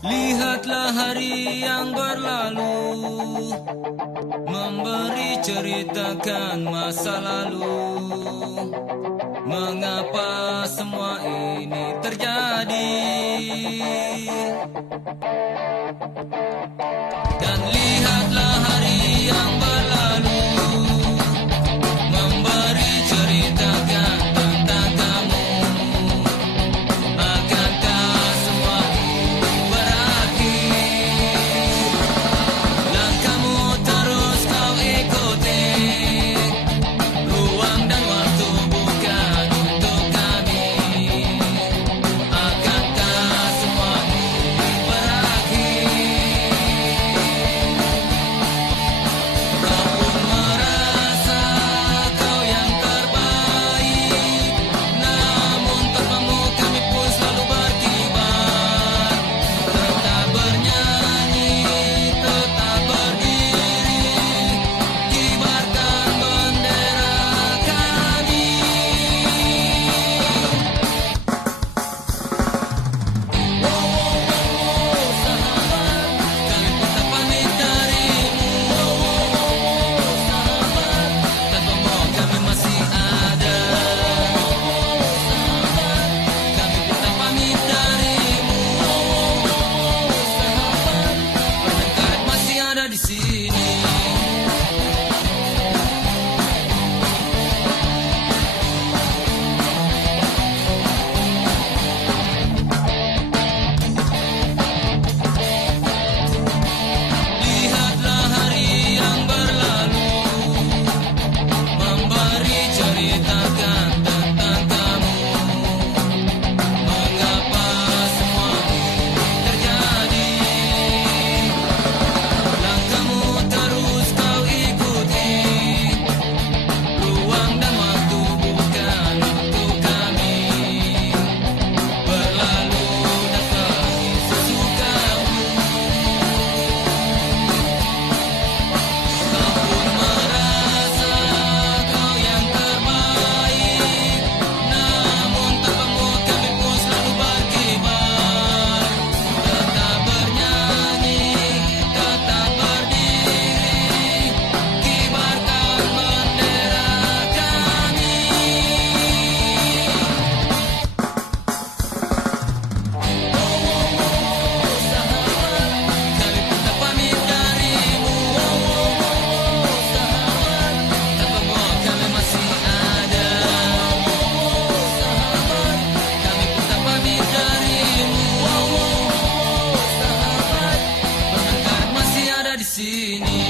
Lihatlah hari yang berlalu, memberi ceritakan masa lalu. Mengapa semua ini terjadi? Dan lihatlah hari yang berlalu, memberi ceritakan tentang kamu. Akankah semua ini berakhir? Langkahmu terus kau ikuti, ruang dan waktu bukan untuk kami. Akankah semua ini berakhir? Kau pun merasa kau yang terbaik, namun tanpamu kami pun selalu berkibar. Tetap bernyanyi, tetap berdiri, kibarkan bendera kami. Sahabat, kami tetap pamit darimu. Sahabat, tanpamu kami masih ada. Sahabat, kami tetap pamit darimu. Sahabat, perdekat masih ada di sini. Lihatlah hari yang berlalu, memberi ceritakan tentang kamu. Mengapa semua ini terjadi? Langkahmu terus kau ikuti, ruang dan waktu bukan untuk kami. Berlalu dan pergi sesukamu. Kau pun merasa kau yang terbaik, namun tanpamu kami pun selalu berkibar. Tetap bernyanyi, tetap berdiri, kibarkan bendera kami. Sahabat, kami tetap pamit darimu. Sahabat, tanpamu kami masih ada. Sahabat, kami tetap pamit darimu. Sahabat, perdekat masih ada di sini.